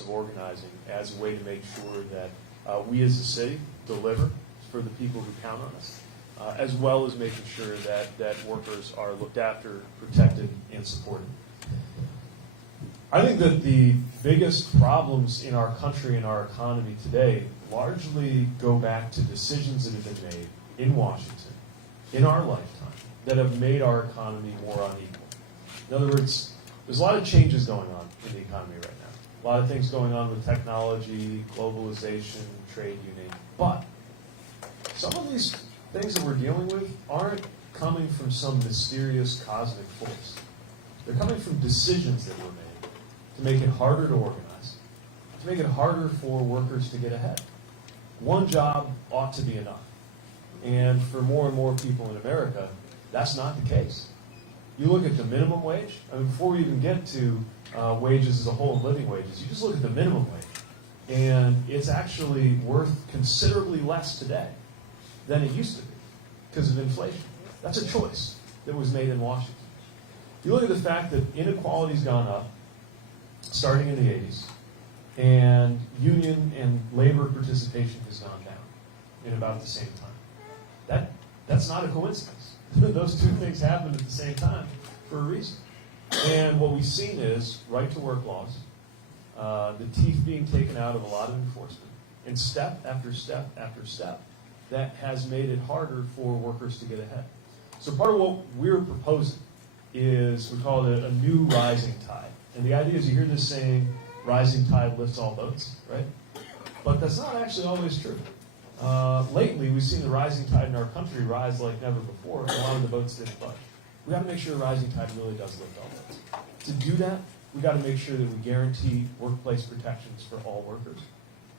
of organizing as a way to make sure that we as a city deliver for the people who count on us, as well as making sure that workers are looked after, protected, and supported. I think that the biggest problems in our country and our economy today largely go back to decisions that have been made in Washington, in our lifetime, that have made our economy more unequal. In other words, there's a lot of changes going on in the economy right now. A lot of things going on with technology, globalization, trade, you name it. But some of these things that we're dealing with aren't coming from some mysterious cosmic force. They're coming from decisions that were made to make it harder to organize, to make it harder for workers to get ahead. One job ought to be enough. And for more and more people in America, that's not the case. You look at the minimum wage. I mean, before we even get to wages as a whole and living wages, you just look at the minimum wage. And it's actually worth considerably less today than it used to be because of inflation. That's a choice that was made in Washington. You look at the fact that inequality's gone up starting in the 80s, and union and labor participation has gone down in about the same time. That's not a coincidence. Those two things happened at the same time for a reason. And what we've seen is right-to-work laws, the teeth being taken out of a lot of enforcement, and step after step after step, that has made it harder for workers to get ahead. So part of what we're proposing is, we call it a new rising tide. And the idea is, you hear this saying, rising tide lifts all boats, right? But that's not actually always true. Lately, we've seen the rising tide in our country rise like never before, and a lot of the boats didn't budge. We got to make sure a rising tide really does lift all boats. To do that, we got to make sure that we guarantee workplace protections for all workers.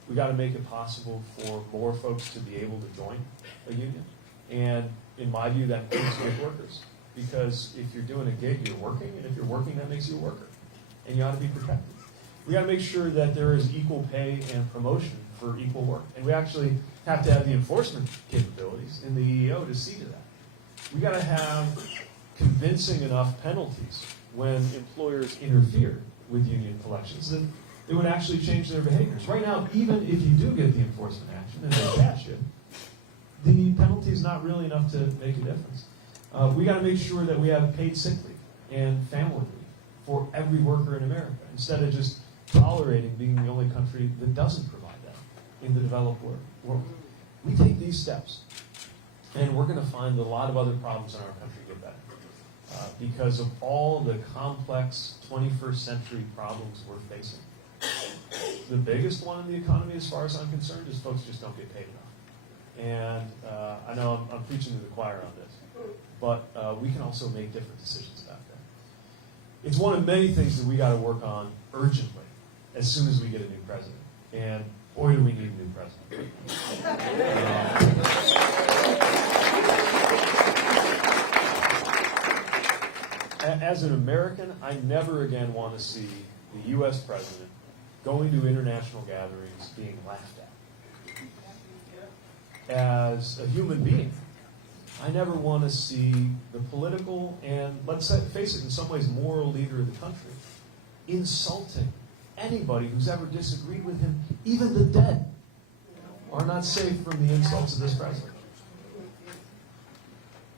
We got to make it possible for more folks to be able to join a union. And in my view, that includes gig workers. Because if you're doing a gig, you're working, and if you're working, that makes you a worker. And you ought to be protected. We got to make sure that there is equal pay and promotion for equal work. And we actually have to have the enforcement capabilities in the EEO to see to that. We got to have convincing enough penalties when employers interfere with union collections that it would actually change their behaviors. Right now, even if you do get the enforcement action and they catch you, the penalty is not really enough to make a difference. We got to make sure that we have paid sick leave and family leave for every worker in America, instead of just tolerating being the only country that doesn't provide that in the developed world. We take these steps, and we're going to find a lot of other problems in our country get better because of all the complex 21st century problems we're facing. The biggest one in the economy, as far as I'm concerned, is folks just don't get paid enough. And I know I'm preaching to the choir on this, but we can also make different decisions about that. It's one of many things that we got to work on urgently as soon as we get a new president. And boy, do we need a new president. As an American, I never again want to see the U.S. president going to international gatherings being laughed at. As a human being, I never want to see the political and, let's face it, in some ways moral leader of the country insulting anybody who's ever disagreed with him. Even the dead are not safe from the insults of this president.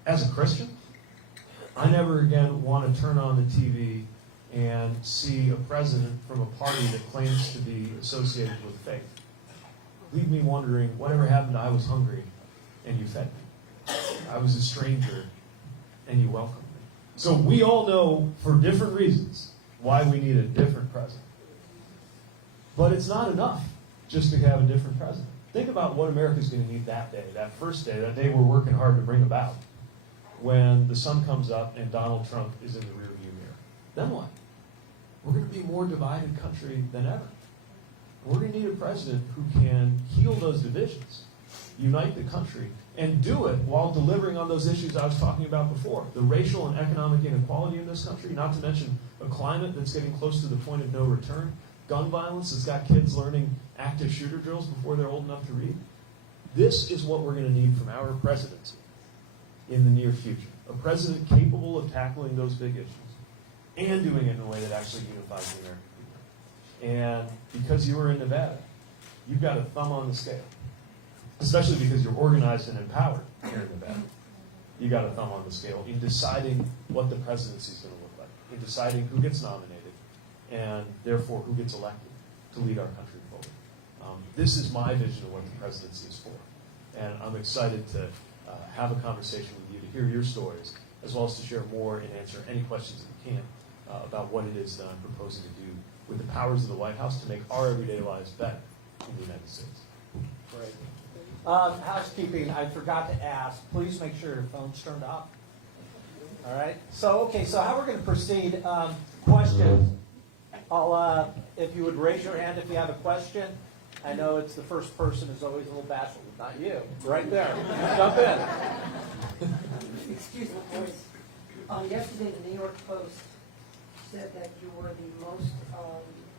As a Christian, I never again want to turn on the TV and see a president from a party that claims to be associated with faith. Leave me wondering, whatever happened to I was hungry and you fed me? I was a stranger, and you welcomed me. So we all know, for different reasons, why we need a different president. But it's not enough just to have a different president. Think about what America's going to need that day, that first day, that day we're working hard to bring about, when the sun comes up and Donald Trump is in the rearview mirror. Then what? We're going to be a more divided country than ever. We're going to need a president who can heal those divisions, unite the country, and do it while delivering on those issues I was talking about before. The racial and economic inequality in this country, not to mention a climate that's getting close to the point of no return, gun violence that's got kids learning active shooter drills before they're old enough to read. This is what we're going to need from our presidency in the near future. A president capable of tackling those big issues and doing it in a way that actually unifies the American people. And because you were in Nevada, you've got a thumb on the scale, especially because you're organized and empowered here in Nevada. You got a thumb on the scale in deciding what the presidency is going to look like, in deciding who gets nominated, and therefore who gets elected to lead our country forward. This is my vision of what the presidency is for. And I'm excited to have a conversation with you, to hear your stories, as well as to share more and answer any questions that we can about what it is that I'm proposing to do with the powers of the White House to make our everyday lives better in the United States. Great. Housekeeping, I forgot to ask. Please make sure your phone's turned off. All right. So how we're going to proceed? Questions. If you would raise your hand if you have a question. I know it's the first person is always a little bashful. Not you. Right there. Jump in. Excuse me, boys. Yesterday, the New York Post said that you were the most,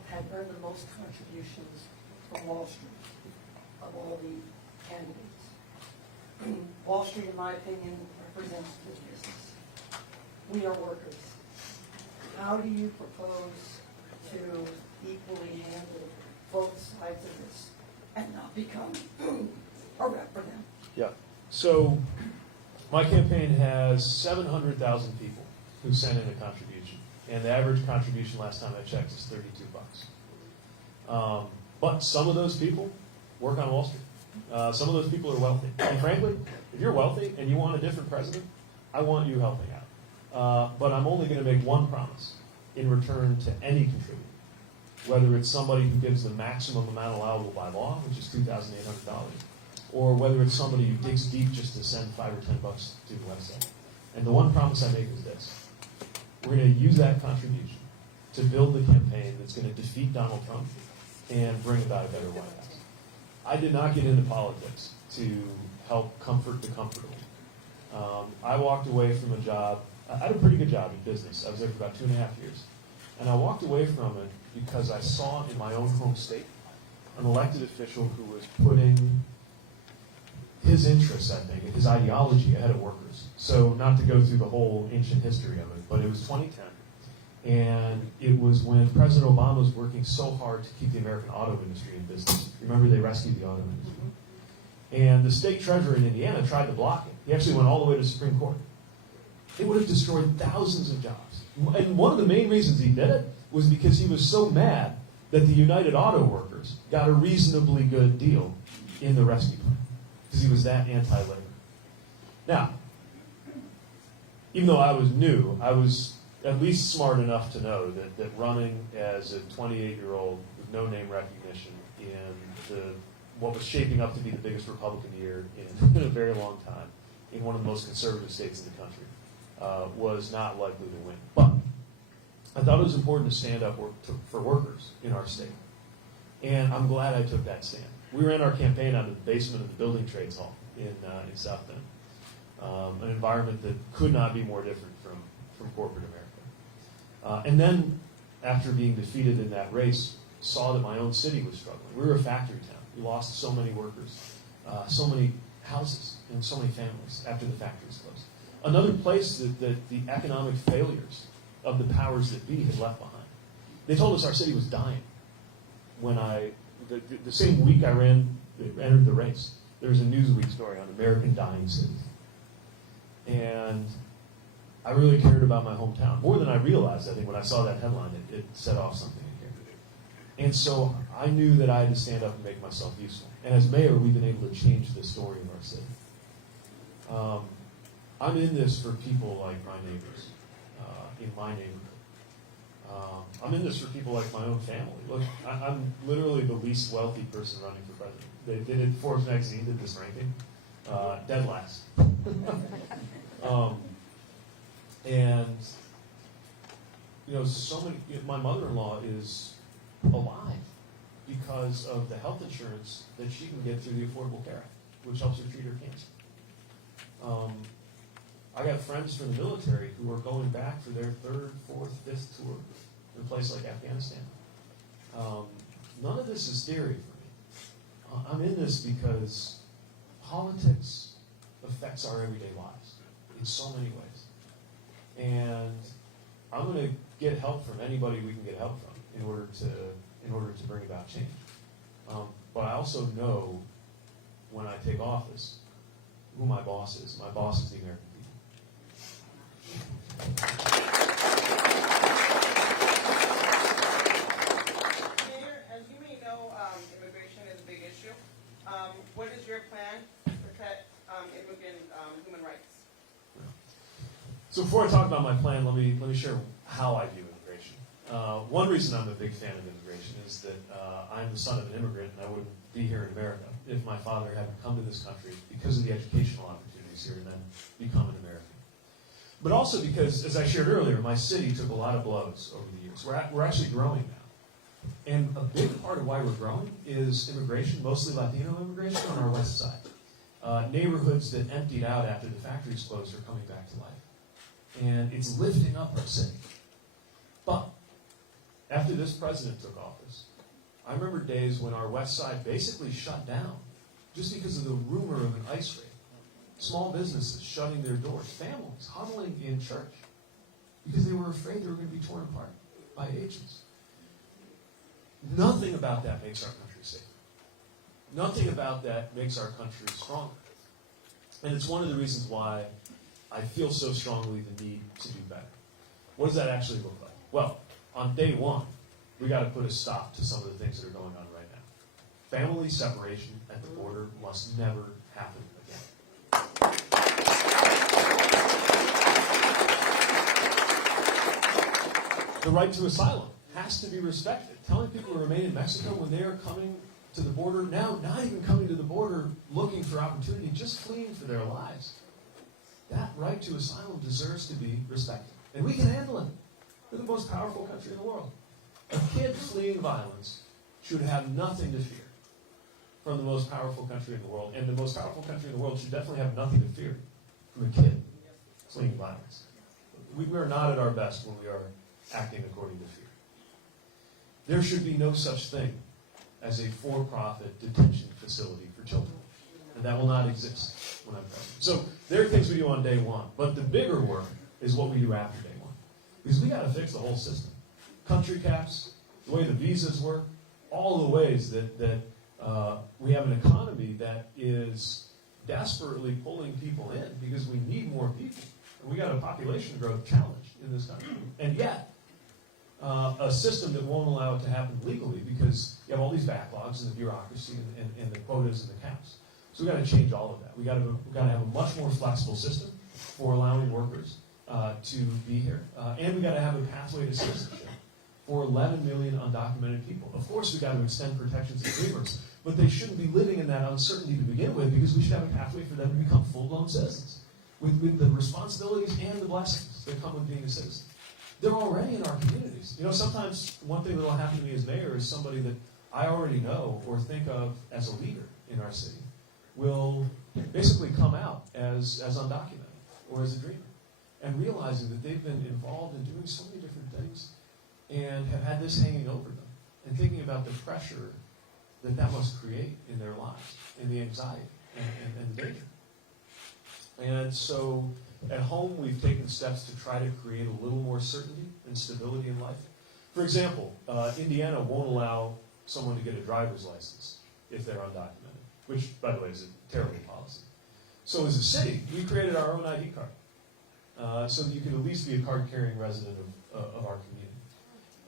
had earned the most contributions from Wall Street of all the candidates. Wall Street, in my opinion, represents big business. We are workers. How do you propose to equally handle both sides of this and not become a rep for them? Yeah. So my campaign has 700,000 people who sent in a contribution, and the average contribution last time I checked is $32. But some of those people work on Wall Street. Some of those people are wealthy. And frankly, if you're wealthy and you want a different president, I want you helping out. But I'm only going to make one promise in return to any contributor, whether it's somebody who gives the maximum amount allowable by law, which is $2,800, or whether it's somebody who digs deep just to send $5 or $10 to the website. And the one promise I make is this. We're going to use that contribution to build the campaign that's going to defeat Donald Trump and bring about a better White House. I did not get into politics to help comfort the comfortable. I walked away from a job. I had a pretty good job in business. I was there for about 2.5 years. And I walked away from it because I saw in my own home state an elected official who was putting his interests, I think, and his ideology ahead of workers. So not to go through the whole ancient history of it, but it was 2010. And it was when President Obama was working so hard to keep the American auto industry in business. Remember, they rescued the auto industry. And the state treasurer in Indiana tried to block it. He actually went all the way to the Supreme Court. It would have destroyed thousands of jobs. And one of the main reasons he did it was because he was so mad that the United Auto Workers got a reasonably good deal in the rescue plan, because he was that anti-labor. Now, even though I was new, I was at least smart enough to know that running as a 28-year-old with no name recognition in what was shaping up to be the biggest Republican year in a very long time, in one of the most conservative states in the country, was not likely to win. But I thought it was important to stand up for workers in our state. And I'm glad I took that stand. We ran our campaign out of the basement of the Building Trades Hall in South Bend, an environment that could not be more different from corporate America. And then, after being defeated in that race, saw that my own city was struggling. We were a factory town. We lost so many workers, so many houses, and so many families after the factories closed. Another place that the economic failures of the powers that be had left behind. They told us our city was dying. When the same week I entered the race, there was a Newsweek story on American dying cities. And I really cared about my hometown, more than I realized. I think when I saw that headline, it set off something in here. And so I knew that I had to stand up and make myself useful. And as mayor, we've been able to change the story of our city. I'm in this for people like my neighbors in my neighborhood. I'm in this for people like my own family. Look, I'm literally the least wealthy person running for president. Forbes magazine did this ranking, dead last. And so many. My mother-in-law is alive because of the health insurance that she can get through the Affordable Care Act, which helps her treat her cancer. I got friends from the military who are going back for their 3rd, 4th, 5th tour in a place like Afghanistan. None of this is theory for me. I'm in this because politics affects our everyday lives in so many ways. And I'm going to get help from anybody we can get help from in order in order to bring about change. But I also know when I take office who my boss is. My boss is the American people. Mayor, as you may know, immigration is a big issue. What is your plan to protect immigrant human rights? So before I talk about my plan, let me share how I view immigration. One reason I'm a big fan of immigration is that I'm the son of an immigrant, and I wouldn't be here in America if my father hadn't come to this country because of the educational opportunities here and then become an American. But also because, as I shared earlier, my city took a lot of blows over the years. We're actually growing now. And a big part of why we're growing is immigration, mostly Latino immigration on our west side. Neighborhoods that emptied out after the factories closed are coming back to life. And it's lifting up our city. But after this president took office, I remember days when our west side basically shut down just because of the rumor of an ICE raid. Small businesses shutting their doors, families huddling in church because they were afraid they were going to be torn apart by agents. Nothing about that makes our country safer. Nothing about that makes our country stronger. And it's one of the reasons why I feel so strongly the need to do better. What does that actually look like? Well, on day one, we got to put a stop to some of the things that are going on right now. Family separation at the border must never happen again. The right to asylum has to be respected. Telling people to remain in Mexico when they are coming to the border, now not even coming to the border looking for opportunity, just fleeing for their lives. That right to asylum deserves to be respected. And we can handle it. We're the most powerful country in the world. A kid fleeing violence should have nothing to fear from the most powerful country in the world. And the most powerful country in the world should definitely have nothing to fear from a kid fleeing violence. We are not at our best when we are acting according to fear. There should be no such thing as a for-profit detention facility for children. And that will not exist when I'm president. So there are things we do on day one. But the bigger work is what we do after day one. Because we got to fix the whole system. Country caps, the way the visas work, all the ways that we have an economy that is desperately pulling people in because we need more people. And we got a population growth challenge in this country. And yet, a system that won't allow it to happen legally because you have all these backlogs and the bureaucracy and the quotas and the caps. So we've got to change all of that. We've got to have a much more flexible system for allowing workers to be here. And we've got to have a pathway to citizenship for 11 million undocumented people. Of course, we've got to extend protections to dreamers, but they shouldn't be living in that uncertainty to begin with because we should have a pathway for them to become full-blown citizens with the responsibilities and the blessings that come with being a citizen. They're already in our communities. You know, sometimes one thing that will happen to me as mayor is somebody that I already know or think of as a leader in our city will basically come out as undocumented or as a dreamer and realizing that they've been involved in doing so many different things and have had this hanging over them and thinking about the pressure that must create in their lives and the anxiety and the danger. And so at home, we've taken steps to try to create a little more certainty and stability in life. For example, Indiana won't allow someone to get a driver's license if they're undocumented, which, by the way, is a terrible policy. So as a city, we created our own ID card so that you could at least be a card-carrying resident of our community.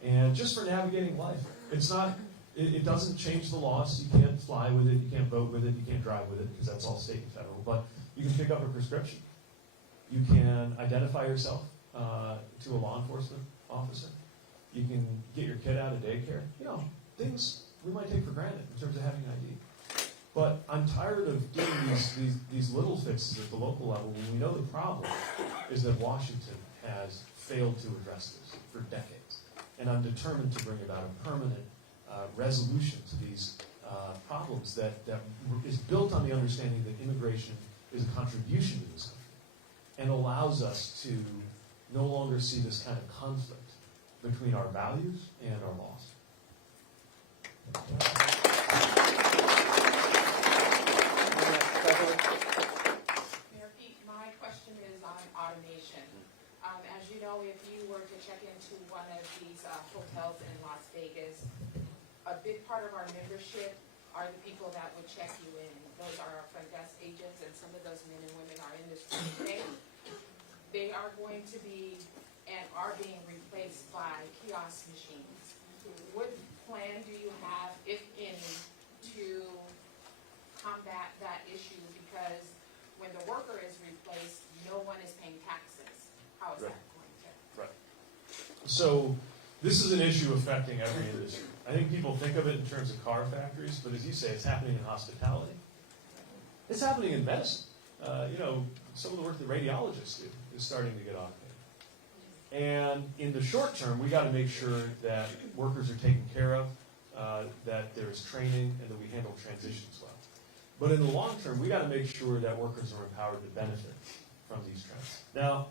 And just for navigating life, it doesn't change the laws. You can't fly with it, you can't vote with it, you can't drive with it, because that's all state and federal. But you can pick up a prescription. You can identify yourself to a law enforcement officer. You can get your kid out of daycare. You know, things we might take for granted in terms of having an ID. But I'm tired of doing these little fixes at the local level when we know the problem is that Washington has failed to address this for decades. And I'm determined to bring about a permanent resolution to these problems that is built on the understanding that immigration is a contribution to this country and allows us to no longer see this kind of conflict between our values and our laws. Mayor Pete, my question is on automation. As you know, if you were to check into one of these hotels in Las Vegas, membership are the people that would check you in. Those are our front desk agents, and some of those men and women are in this room today. They are going to be and are being replaced by kiosk machines. What plan do you have, if any, to combat that issue? Because when the worker is replaced, no one is paying taxes. How is that going to? Right. So this is an issue affecting every industry. I think people think of it in terms of car factories, but as you say, it's happening in hospitality. It's happening in medicine. Some of the work that radiologists do is starting to get automated. And in the short term, we got to make sure that workers are taken care of, that there's training, and that we handle transitions well. But in the long term, we got to make sure that workers are empowered to benefit from these trends. Now,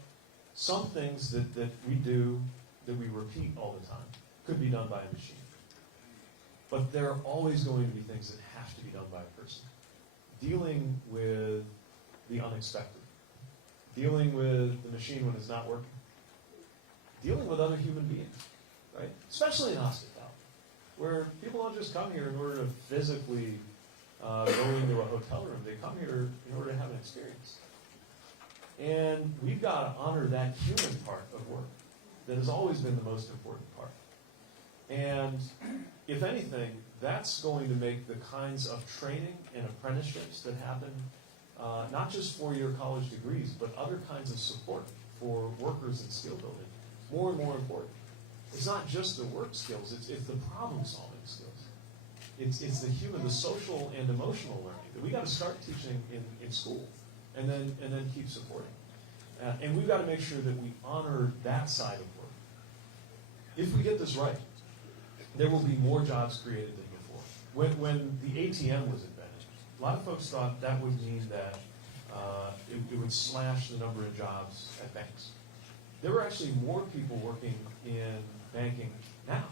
some things that we do, that we repeat all the time, could be done by a machine. But there are always going to be things that have to be done by a person. Dealing with the unexpected. Dealing with the machine when it's not working. Dealing with other human beings, right? Especially in hospitality, where people don't just come here in order to physically go into a hotel room. They come here in order to have an experience. And we've got to honor that human part of work that has always been the most important part. And if anything, that's going to make the kinds of training and apprenticeships that happen, not just four-year college degrees, but other kinds of support for workers in skill building, more and more important. It's not just the work skills, it's the problem-solving skills. It's the human, the social and emotional learning that we got to start teaching in school, and then keep supporting. And we've got to make sure that we honor that side of work. If we get this right, there will be more jobs created than before. When the ATM was invented, a lot of folks thought that would mean that it would slash the number of jobs at banks. There were actually more people working in banking now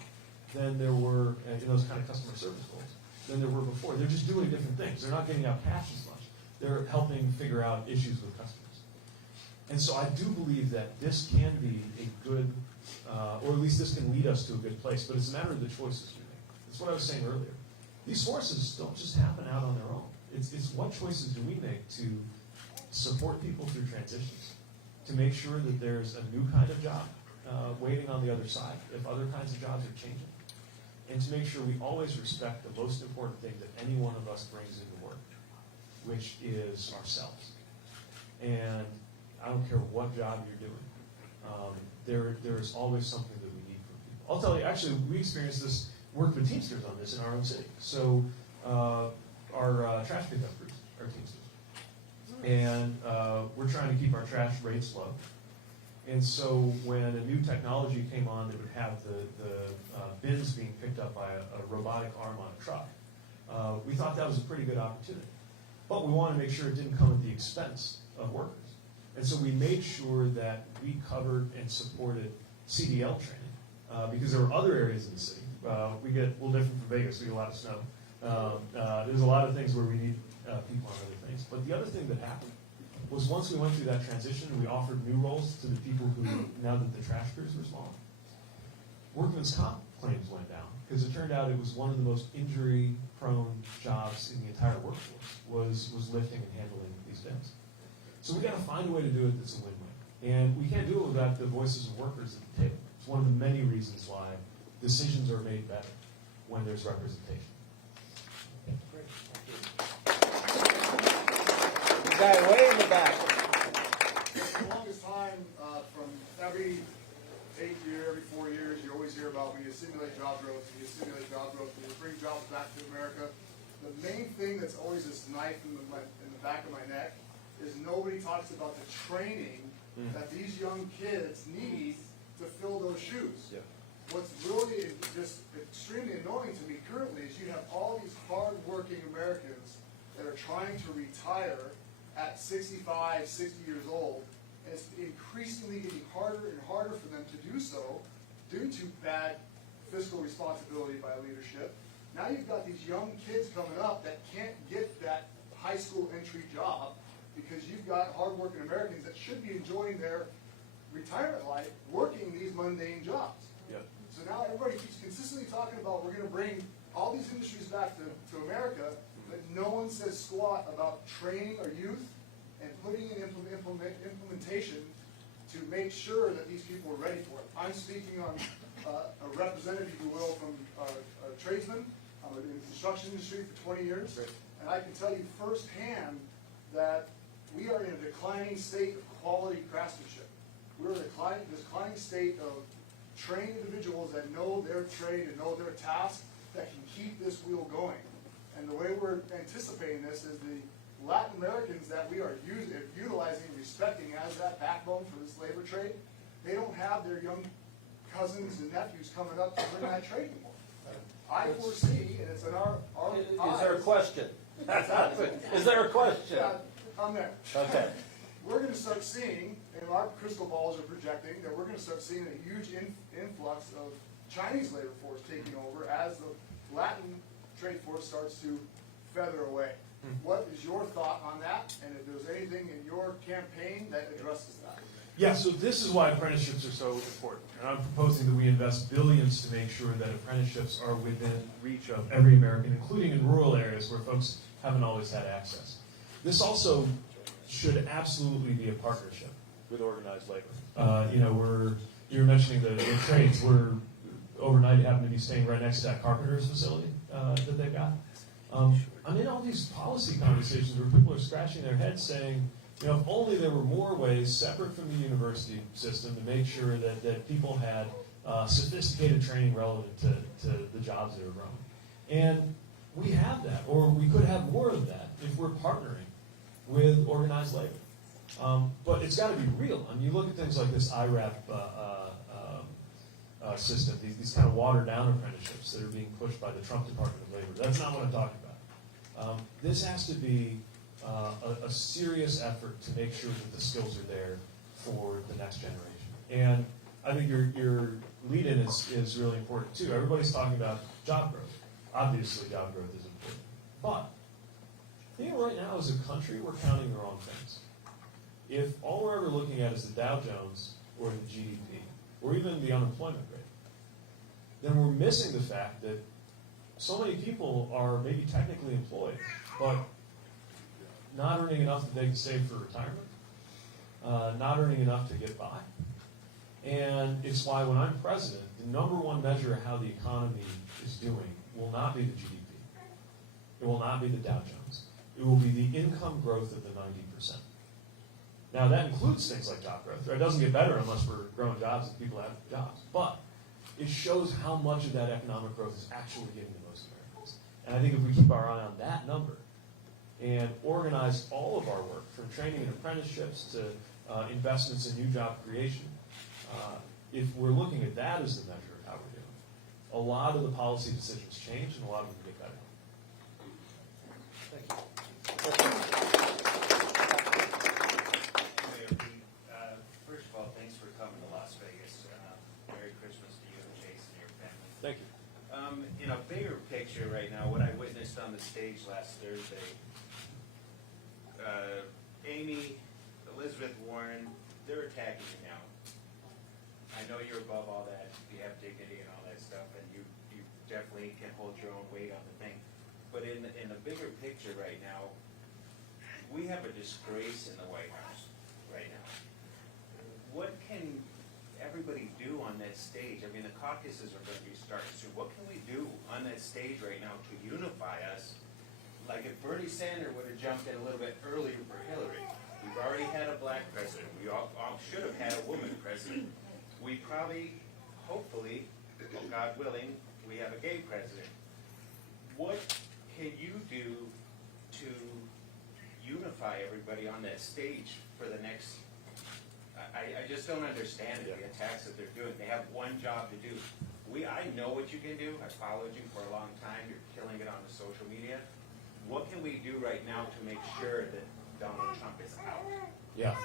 than there were in those kind of customer service roles than there were before. They're just doing different things. They're not getting out cash as much. They're helping figure out issues with customers. And so I do believe that this can be a good, or at least this can lead us to a good place, but it's a matter of the choices we make. That's what I was saying earlier. These forces don't just happen out on their own. It's what choices do we make to support people through transitions, to make sure that there's a new kind of job waiting on the other side if other kinds of jobs are changing, and to make sure we always respect the most important thing that any one of us brings into work, which is ourselves. And I don't care what job you're doing, there's always something that we need from people. I'll tell you, actually, we experienced this, worked with Teamsters on this in our own city. So our trash pickup crews are Teamsters. And we're trying to keep our trash rates low. And so when a new technology came on that would have the bins being picked up by a robotic arm on a truck, we thought that was a pretty good opportunity. But we wanted to make sure it didn't come at the expense of workers. And so we made sure that we covered and supported CDL training, because there were other areas in the city. We get a little different from Vegas. We get a lot of snow. There's a lot of things where we need people on other things. But the other thing that happened was once we went through that transition and we offered new roles to the people who, now that the trash crews were small, workman's comp claims went down, because it turned out it was one of the most injury-prone jobs in the entire workforce, was lifting and handling these bins. So we got to find a way to do it that's a win-win. And we can't do it without the voices of workers at the table. It's one of the many reasons why decisions are made better when there's representation. Great. The guy way in the back. For the longest time, from every 4 years, you always hear about we need to simulate job growth, we need to simulate job growth, we need to bring jobs back to America. The main thing that's always this knife in the back of my neck is nobody talks about the training that these young kids need to fill those shoes. Yeah. What's really just extremely annoying to me currently is you have all these hard-working Americans that are trying to retire at 65, 60 years old, and it's increasingly getting harder and harder for them to do so due to bad fiscal responsibility by leadership. Now you've got these young kids coming up that can't get that high school entry job because you've got hard-working Americans that should be enjoying their retirement life working these mundane jobs. Yep. So now everybody keeps consistently talking about we're going to bring all these industries back to America, but no one says squat about training our youth and putting in implementation to make sure that these people are ready for it. I'm speaking on a representative, if you will, from a tradesman. I'm in the construction industry for 20 years, and I can tell you firsthand that we are in a declining state of quality craftsmanship. We're in a declining state of trained individuals that know their trade and know their task that can keep this wheel going. And the way we're anticipating this is the Latin Americans that we are utilizing and respecting as that backbone for this labor trade, they don't have their young cousins and nephews coming up to learn that trade anymore. I foresee, and it's in our Is there a question? Exactly. Is there a question? Yeah, I'm there. Okay. We're going to start seeing, and our crystal balls are projecting, that we're going to start seeing a huge influx of Chinese labor force taking over as the Latin trade force starts to feather away. What is your thought on that? And if there's anything in your campaign that addresses that? Yeah, so this is why apprenticeships are so important. And I'm proposing that we invest billions to make sure that apprenticeships are within reach of every American, including in rural areas where folks haven't always had access. This also should absolutely be a partnership with organized labor. You were mentioning the trades. We're overnight happen to be staying right next to that carpenter's facility that they've got. I'm in all these policy conversations where people are scratching their heads saying, if only there were more ways separate from the university system to make sure that people had sophisticated training relevant to the jobs they were growing. And we have that, or we could have more of that if we're partnering with organized labor. But it's got to be real. I mean, you look at things like this IRAP system, these kind of watered-down apprenticeships that are being pushed by the Trump Department of Labor. That's not what I'm talking about. This has to be a serious effort to make sure that the skills are there for the next generation. And I think your lead-in is really important, too. Everybody's talking about job growth. Obviously, job growth is important. But right now, as a country, we're counting the wrong things. If all we're ever looking at is the Dow Jones or the GDP, or even the unemployment rate, then we're missing the fact that so many people are maybe technically employed, but not earning enough that they can save for retirement, not earning enough to get by. And it's why when I'm president, the number one measure of how the economy is doing will not be the GDP. It will not be the Dow Jones. It will be the income growth of the 90%. Now, that includes things like job growth. It doesn't get better unless we're growing jobs and people have jobs. But it shows how much of that economic growth is actually getting to most Americans. And I think if we keep our eye on that number and organize all of our work, from training and apprenticeships to investments in new job creation, if we're looking at that as the measure of how we're doing, a lot of the policy decisions change and a lot of them get better. Thank you. First of all, thanks for coming to Las Vegas. Merry Christmas to you and Chase and your family. Thank you. In a bigger picture right now, what I witnessed on the stage last Thursday, Amy, Elizabeth Warren, they're attacking you now. I know you're above all that. You have dignity and all that stuff, and you definitely can hold your own weight on the thing. But in the bigger picture right now, we have a disgrace in the White House right now. What can everybody do on that stage? I mean, the caucuses are going to be starting soon. What can we do on that stage right now to unify us? Like if Bernie Sanders would have jumped in a little bit earlier for Hillary, we've already had a black president. We all should have had a woman president. We probably, hopefully, God willing, we have a gay president. What can you do to unify everybody on that stage for the next? I just don't understand it, the attacks that they're doing. They have one job to do. I know what you can do. I followed you for a long time. You're killing it on the social media. What can we do right now to make sure that Donald Trump is out? Yeah.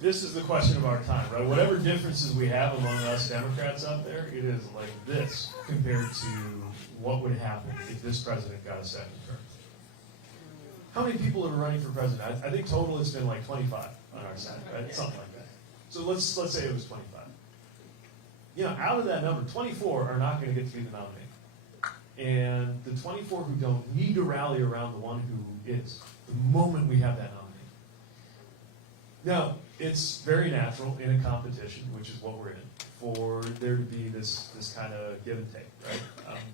This is the question of our time, right? Whatever differences we have among us Democrats out there, it is like this compared to what would happen if this president got a second term. How many people are running for president? I think total it's been like 25 on our side, right? Something like that. So let's say it was 25. Out of that number, 24 are not going to get to be the nominee. And the 24 who don't need to rally around the one who is, the moment we have that nominee. Now, it's very natural in a competition, which is what we're in, for there to be this kind of give and take, right?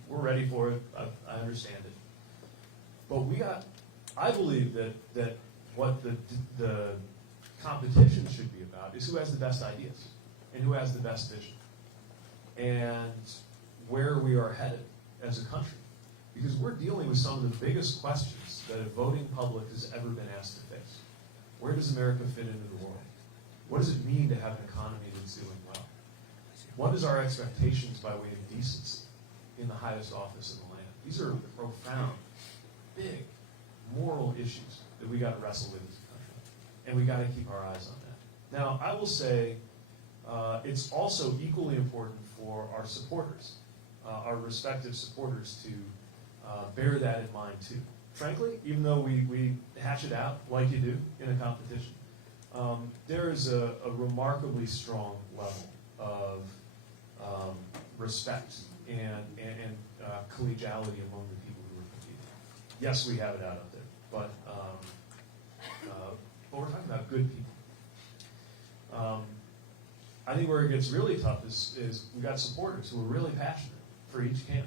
We're ready for it. I understand it. But I believe that what the competition should be about is who has the best ideas and who has the best vision and where we are headed as a country. Because we're dealing with some of the biggest questions that a voting public has ever been asked to face. Where does America fit into the world? What does it mean to have an economy that's doing well? What is our expectations by way of decency in the highest office in the land? These are profound, big, moral issues that we got to wrestle with as a country. And we got to keep our eyes on that. Now, I will say it's also equally important for our supporters, our respective supporters, to bear that in mind too. Frankly, even though we hash it out like you do in a competition, there is a remarkably strong level of respect and collegiality among the people who are competing. Yes, we have it out there, but we're talking about good people. I think where it gets really tough is we've got supporters who are really passionate for each camp.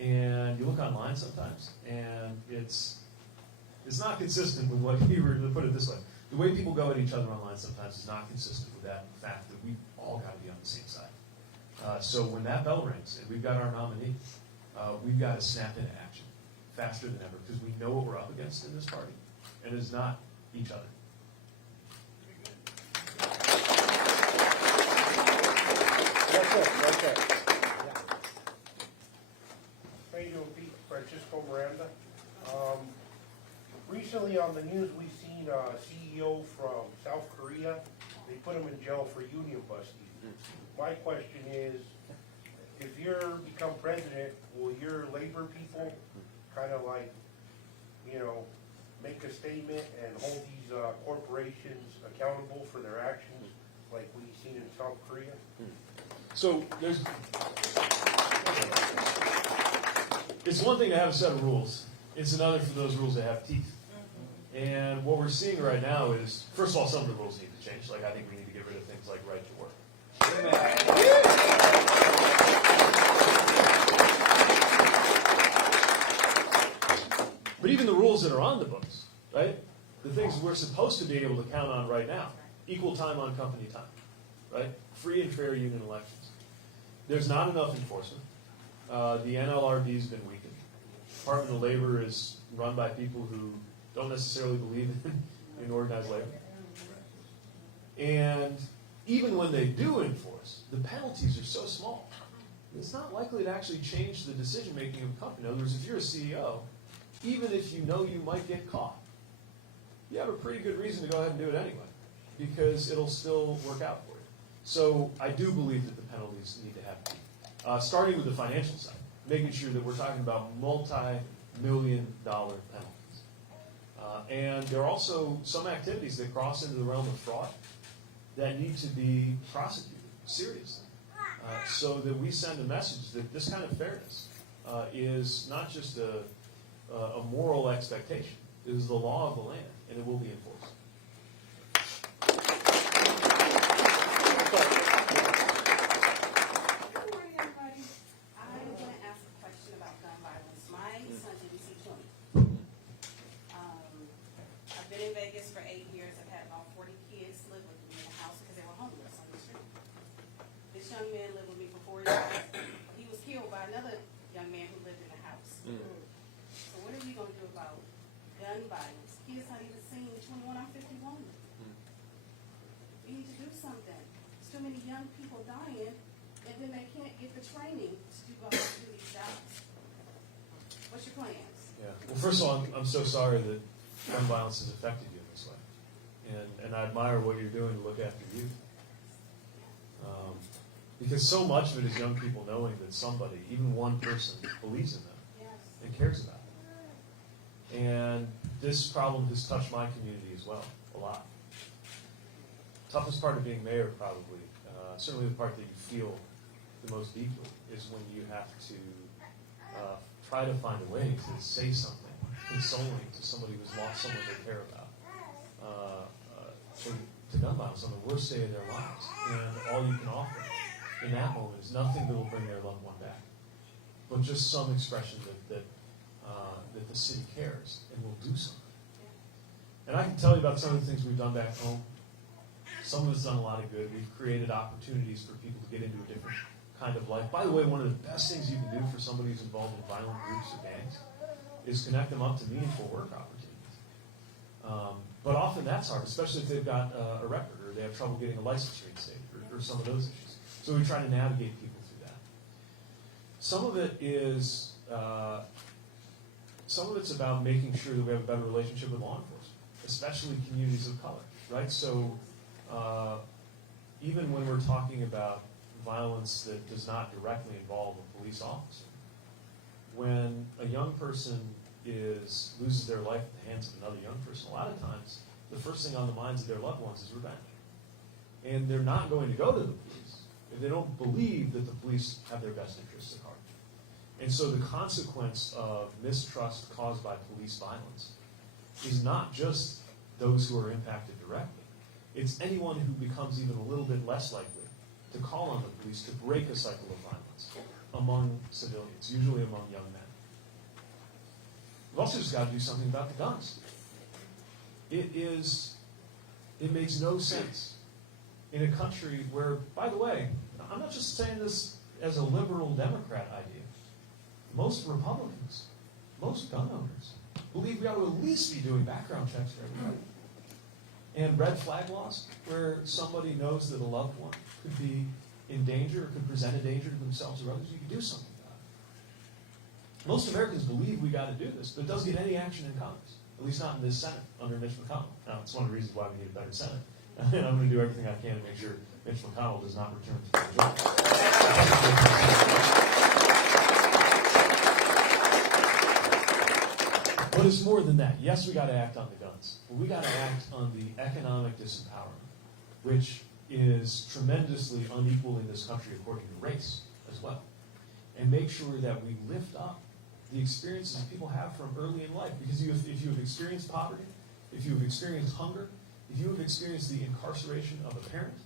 And you look online sometimes, and it's not consistent with what you were, to put it this way. The way people go at each other online sometimes is not consistent with that fact that we've all got to be on the same side. So when that bell rings and we've got our nominee, we've got to snap into action faster than ever because we know what we're up against in this party, and it's not each other. That's it. How you doing, Pete? Francisco Miranda. Recently on the news, we've seen a CEO from South Korea. They put him in jail for union busting. My question is, if you become president, will your labor people kind of like, make a statement and hold these corporations accountable for their actions like we've seen in South Korea? So it's one thing to have a set of rules. It's another for those rules to have teeth. And what we're seeing right now is, first of all, some of the rules need to change. Like, I think we need to get rid of things like right to work. But even the rules that are on the books, right? The things we're supposed to be able to count on right now. Equal time on company time, right? Free and fair union elections. There's not enough enforcement. The NLRB's been weakened. Department of Labor is run by people who don't necessarily believe in organized labor. And even when they do enforce, the penalties are so small. It's not likely to actually change the decision-making of a company. In other words, if you're a CEO, even if you know you might get caught, you have a pretty good reason to go ahead and do it anyway, because it'll still work out for you. So I do believe that the penalties need to have, starting with the financial side, making sure that we're talking about multi-million-dollar penalties. And there are also some activities that cross into the realm of fraud that need to be prosecuted seriously, so that we send a message that this kind of fairness is not just a moral expectation. It is the law of the land, and it will be enforced. Good morning, everybody. I want to ask a question about gun violence. My son didn't see 20. I've been in Vegas for 8 years. I've had about 40 kids live with me in the house because they were homeless on the street. This young man lived with me for 4 years. He was killed by another young man who lived in the house. So what are we going to do about gun violence? Kids not even seen 21, I'm 51. We need to do something. There's too many young people dying, and then they can't get the training to go out and do these jobs. What's your plans? Yeah. Well, first of all, I'm so sorry that gun violence has affected you in this way. And I admire what you're doing to look after youth. Because so much of it is young people knowing that somebody, even one person, believes in them Yes. and cares about them. And this problem has touched my community as well, a lot. Toughest part of being mayor, probably, certainly the part that you feel the most deeply, is when you have to try to find a way to say something consoling to somebody who's lost someone they care about. To gun violence on the worst day of their lives, and all you can offer in that moment is nothing that will bring their loved one back, but just some expression that the city cares and will do something. And I can tell you about some of the things we've done back home. Some of it's done a lot of good. We've created opportunities for people to get into a different kind of life. By the way, one of the best things you can do for somebody who's involved in violent groups or gangs is connect them up to meaningful work opportunities. But often that's hard, especially if they've got a record or they have trouble getting a license reinstated or some of those issues. So we try to navigate people through that. Some of it is, some of it's about making sure that we have a better relationship with law enforcement, especially communities of color, right? So even when we're talking about violence that does not directly involve a police officer, when a young person loses their life at the hands of another young person, a lot of times the first thing on the minds of their loved ones is revenge. And they're not going to go to the police if they don't believe that the police have their best interests at heart. And so the consequence of mistrust caused by police violence is not just those who are impacted directly. It's anyone who becomes even a little bit less likely to call on the police to break a cycle of violence among civilians, usually among young men. We've also just got to do something about the guns. It makes no sense in a country where, by the way, I'm not just saying this as a liberal Democrat idea. Most Republicans, most gun owners, believe we ought to at least be doing background checks for everybody. And red flag laws, where somebody knows that a loved one could be in danger or could present a danger to themselves or others, you can do something about it. Most Americans believe we got to do this, but it doesn't get any action in Congress, at least not in this Senate under Mitch McConnell. Now, it's one of the reasons why we need a better Senate. And I'm going to do everything I can to make sure Mitch McConnell does not return to the majority. But it's more than that. Yes, we got to act on the guns, but we got to act on the economic disempowerment, which is tremendously unequal in this country according to race as well, and make sure that we lift up the experiences people have from early in life. Because if you have experienced poverty, if you have experienced hunger, if you have experienced the incarceration of a parent,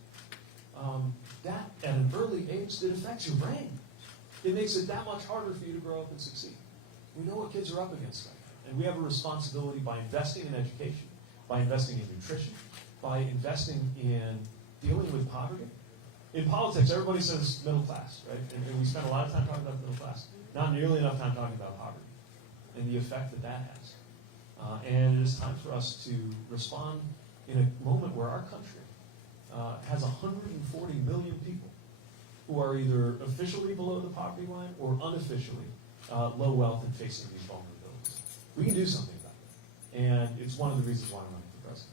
that at an early age, that affects your brain. It makes it that much harder for you to grow up and succeed. We know what kids are up against right now, and we have a responsibility by investing in education, by investing in nutrition, by investing in dealing with poverty. In politics, everybody says middle class, right? And we spend a lot of time talking about the middle class. Not nearly enough time talking about poverty and the effect that that has. And it is time for us to respond in a moment where our country has 140 million people who are either officially below the poverty line or unofficially low wealth and facing these vulnerabilities. We can do something about it. And it's one of the reasons why I'm running for president.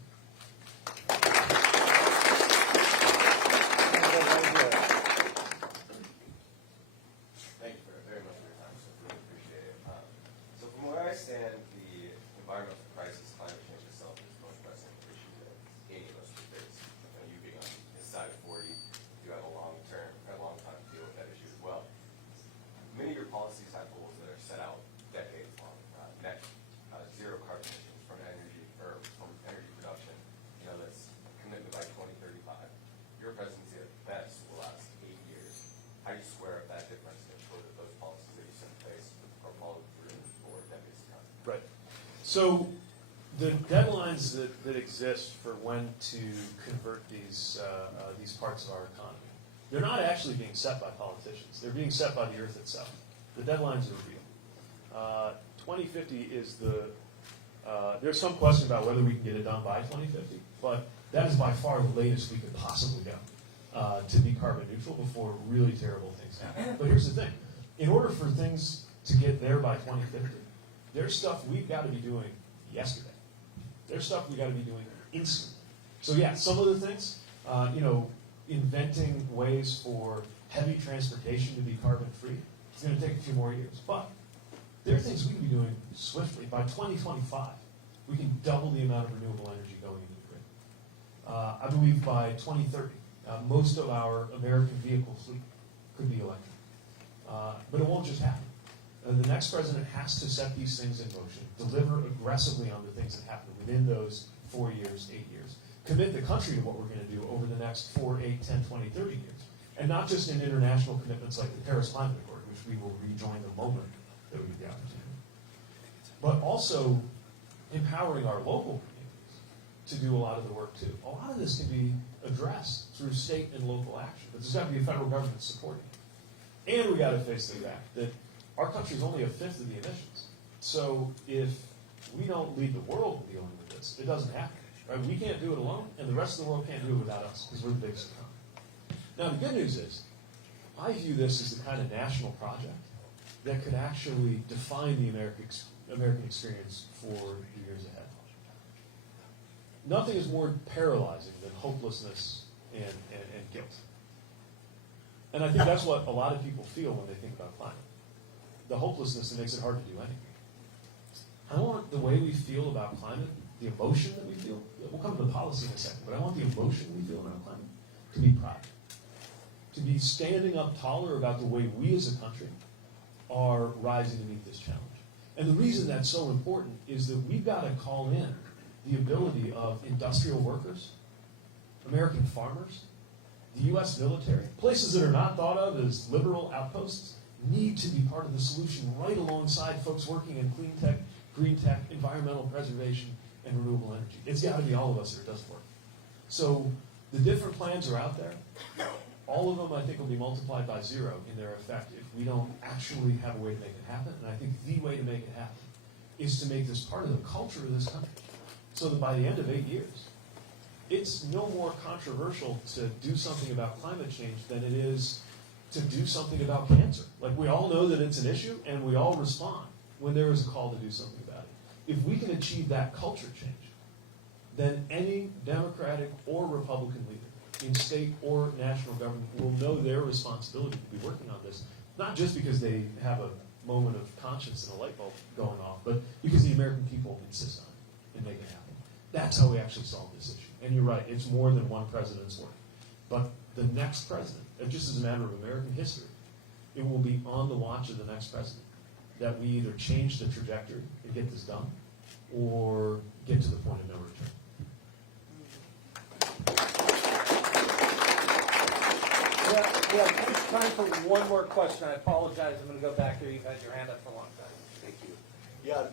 Thank you very much for your time, so really appreciate it. So from where I stand, the environmental crisis, climate change itself is the most pressing issue that any of us will face. You being on this side of 40, you have a long time to deal with that issue as well. Many of your policies have goals that are set out decades long. Net zero carbon emissions from energy production. That's a commitment by 2035. Your presidency at best will last 8 years. How do you square up that difference and ensure that those policies that you set in place are followed through for decades to come? Right. So the deadlines that exist for when to convert these parts of our economy, they're not actually being set by politicians. They're being set by the earth itself. The deadlines are real. 2050 is there's some question about whether we can get it done by 2050, but that is by far the latest we could possibly go to be carbon neutral before really terrible things happen. But here's the thing. In order for things to get there by 2050, there's stuff we've got to be doing yesterday. There's stuff we've got to be doing instantly. So yeah, some of the things, inventing ways for heavy transportation to be carbon free, it's going to take a few more years. But there are things we can be doing swiftly. By 2025, we can double the amount of renewable energy going into the grid. I believe by 2030, most of our American vehicle fleet could be electric. But it won't just happen. the next president has to set these things in motion, deliver aggressively on the things that happen within those 4 years, 8 years, commit the country to what we're going to do over the next 4, 8, 10, 20, 30 years. And not just in international commitments like the Paris Climate Accord, which we will rejoin the moment that we get the opportunity, but also empowering our local communities to do a lot of the work too. A lot of this can be addressed through state and local action, but there's got to be a federal government supporting it. And we got to face the fact that our country is only a fifth of the emissions. So if we don't lead the world in dealing with this, it doesn't happen. Right? We can't do it alone, and the rest of the world can't do it without us because we're the biggest economy. Now, the good news is, I view this as the kind of national project that could actually define the American experience for the years ahead. Nothing is more paralyzing than hopelessness and guilt. And I think that's what a lot of people feel when they think about climate. The hopelessness that makes it hard to do anything. I want the way we feel about climate, the emotion that we feel, we'll come to the policy in a second, but I want the emotion we feel about climate to be pride. To be standing up taller about the way we as a country are rising to meet this challenge. And the reason that's so important is that we've got to call in the ability of industrial workers, American farmers, the U.S. military, places that are not thought of as liberal outposts, need to be part of the solution right alongside folks working in clean tech, green tech, environmental preservation, and renewable energy. It's got to be all of us or it doesn't work. So the different plans are out there. All of them, I think, will be multiplied by 0 in their effect if we don't actually have a way to make it happen. And I think the way to make it happen is to make this part of the culture of this country. So that by the end of 8 years, it's no more controversial to do something about climate change than it is to do something about cancer. Like, we all know that it's an issue, and we all respond when there is a call to do something about it. If we can achieve that culture change, then any Democratic or Republican leader in state or national government will know their responsibility to be working on this, not just because they have a moment of conscience and a light bulb going off, but because the American people insist on it and make it happen. That's how we actually solve this issue. And you're right, it's more than one president's work. But the next president, just as a matter of American history, it will be on the watch of the next president that we either change the trajectory and get this done, or get to the point of no return. We have time for one more question. I apologize. I'm going to go back there. You've had your hand up for a long time. Thank you. Yeah,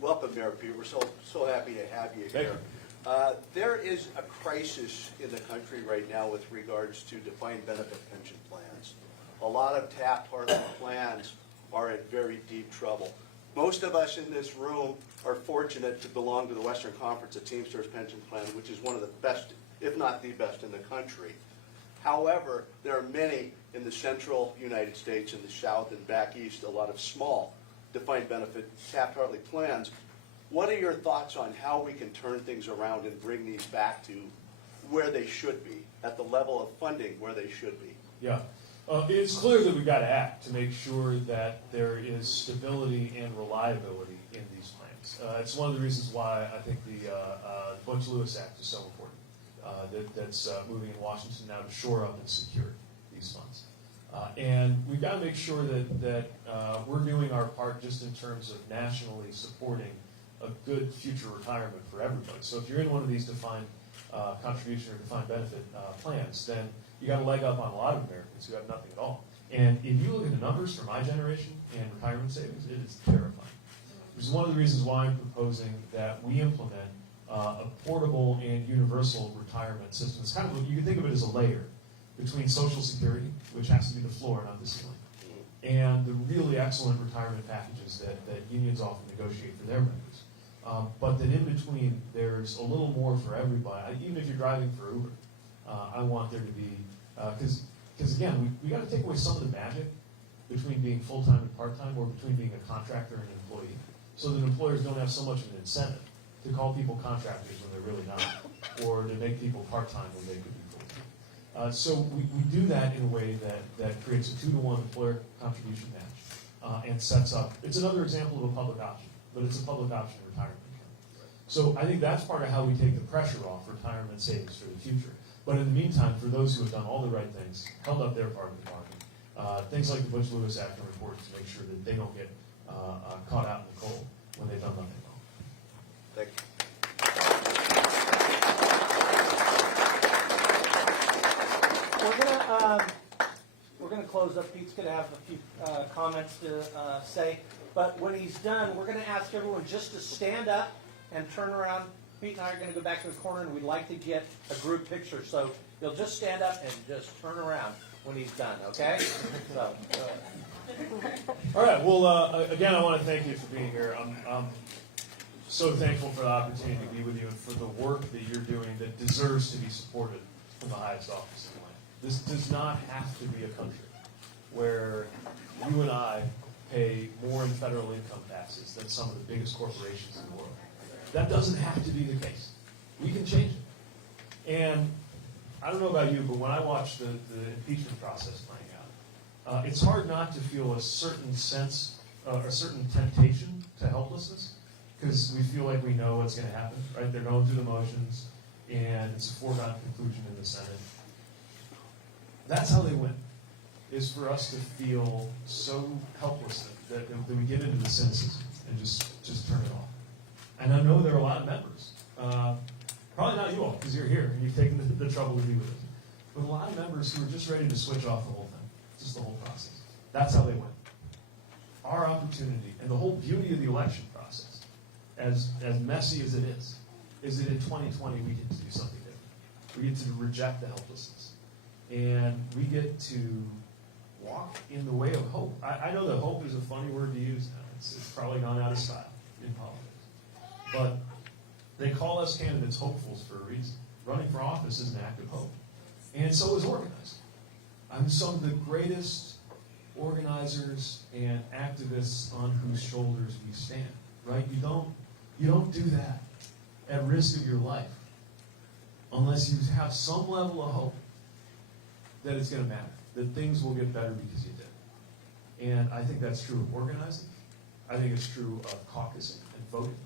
welcome, Mayor Pete. We're so happy to have you Thank here. you. There is a crisis in the country right now with regards to defined benefit pension plans. A lot of Taft-Hartley plans are in very deep trouble. Most of us in this room are fortunate to belong to the Western Conference of Teamsters Pension Plan, which is one of the best, if not the best, in the country. However, there are many in the central United States, in the south and back east, a lot of small defined benefit Taft-Hartley plans. What are your thoughts on how we can turn things around and bring these back to where they should be, at the level of funding where they should be? Yeah. It's clear that we've got to act to make sure that there is stability and reliability in these plans. It's one of the reasons why I think the Butch-Lewis Act is so important. That's moving in Washington now to shore up and secure these funds. And we've got to make sure that we're doing our part just in terms of nationally supporting a good future retirement for everybody. So if you're in one of these defined contribution or defined benefit plans, then you got a leg up on a lot of Americans who have nothing at all. And if you look at the numbers for my generation and retirement savings, it is terrifying. Which is one of the reasons why I'm proposing that we implement a portable and universal retirement system. It's kind of, you can think of it as a layer between Social Security, which has to be the floor, not the ceiling, and the really excellent retirement packages that unions often negotiate for their members. But that in between, there's a little more for everybody. Even if you're driving for Uber, I want there to be, because again, we got to take away some of the magic between being full-time and part-time, or between being a contractor and an employee, so that employers don't have so much of an incentive to call people contractors when they're really not, or to make people part-time when they could be full-time. So we do that in a way that creates a 2-to-1 employer contribution match, and sets up, it's another example of a public option, but it's a public option retirement account. So I think that's part of how we take the pressure off retirement savings for the future. But in the meantime, for those who have done all the right things, held up their part of the bargain, things like the Butch-Lewis Act and reports to make sure that they don't get caught out in the cold when they've done nothing wrong. Thank you. We're gonna close up. Pete's gonna have a few comments to say, but when he's done, we're gonna ask everyone just to stand up and turn around. Pete and I are gonna go back to the corner, and we'd like to get a group picture. So you'll just stand up and just turn around when he's done. Okay? So. All right. Well, again, I want to thank you for being here. I'm so thankful for the opportunity to be with you and for the work that you're doing that deserves to be supported from the highest office in the land. This does not have to be a country where you and I pay more in federal income taxes than some of the biggest corporations in the world. That doesn't have to be the case. We can change it. And I don't know about you, but when I watch the impeachment process playing out, it's hard not to feel a certain sense, a certain temptation to helplessness, because we feel like we know what's going to happen, right? They're going through the motions, and it's a foregone conclusion in the Senate. That's how they win, is for us to feel so helpless that we get into the cynicism and just turn it off. And I know there are a lot of members, probably not you all, because you're here and you've taken the trouble to be with us, but a lot of members who are just ready to switch off the whole thing, just the whole process. That's how they win. Our opportunity, and the whole beauty of the election process, as messy as it is that in 2020 we get to do something different. We get to reject the helplessness. And we get to walk in the way of hope. I know that hope is a funny word to use now. It's probably gone out of style in politics. But they call us candidates hopefuls for a reason. Running for office is an act of hope. And so is organizing. I'm some of the greatest organizers and activists on whose shoulders we stand, right? You don't do that at risk of your life unless you have some level of hope that it's going to matter, that things will get better because you did. And I think that's true of organizing. I think it's true of caucusing and voting.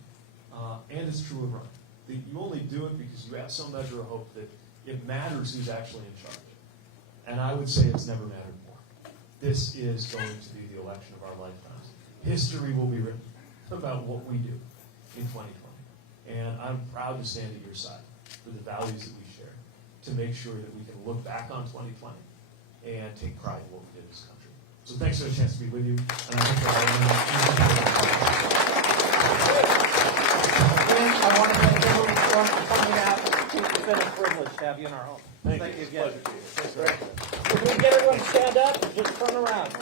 And it's true of running. You only do it because you have some measure of hope that it matters who's actually in charge. And I would say it's never mattered more. This is going to be the election of our lifetimes. History will be written about what we do in 2020. And I'm proud to stand at your side for the values that we share, to make sure that we can look back on 2020 and take pride in what we did in this country. So thanks for the chance to be with you. And I think Again, I want to thank everyone for coming out. It's been a privilege to have you in our home. Thank you again. Pleasure to you. If we can get everyone to stand up, just turn around.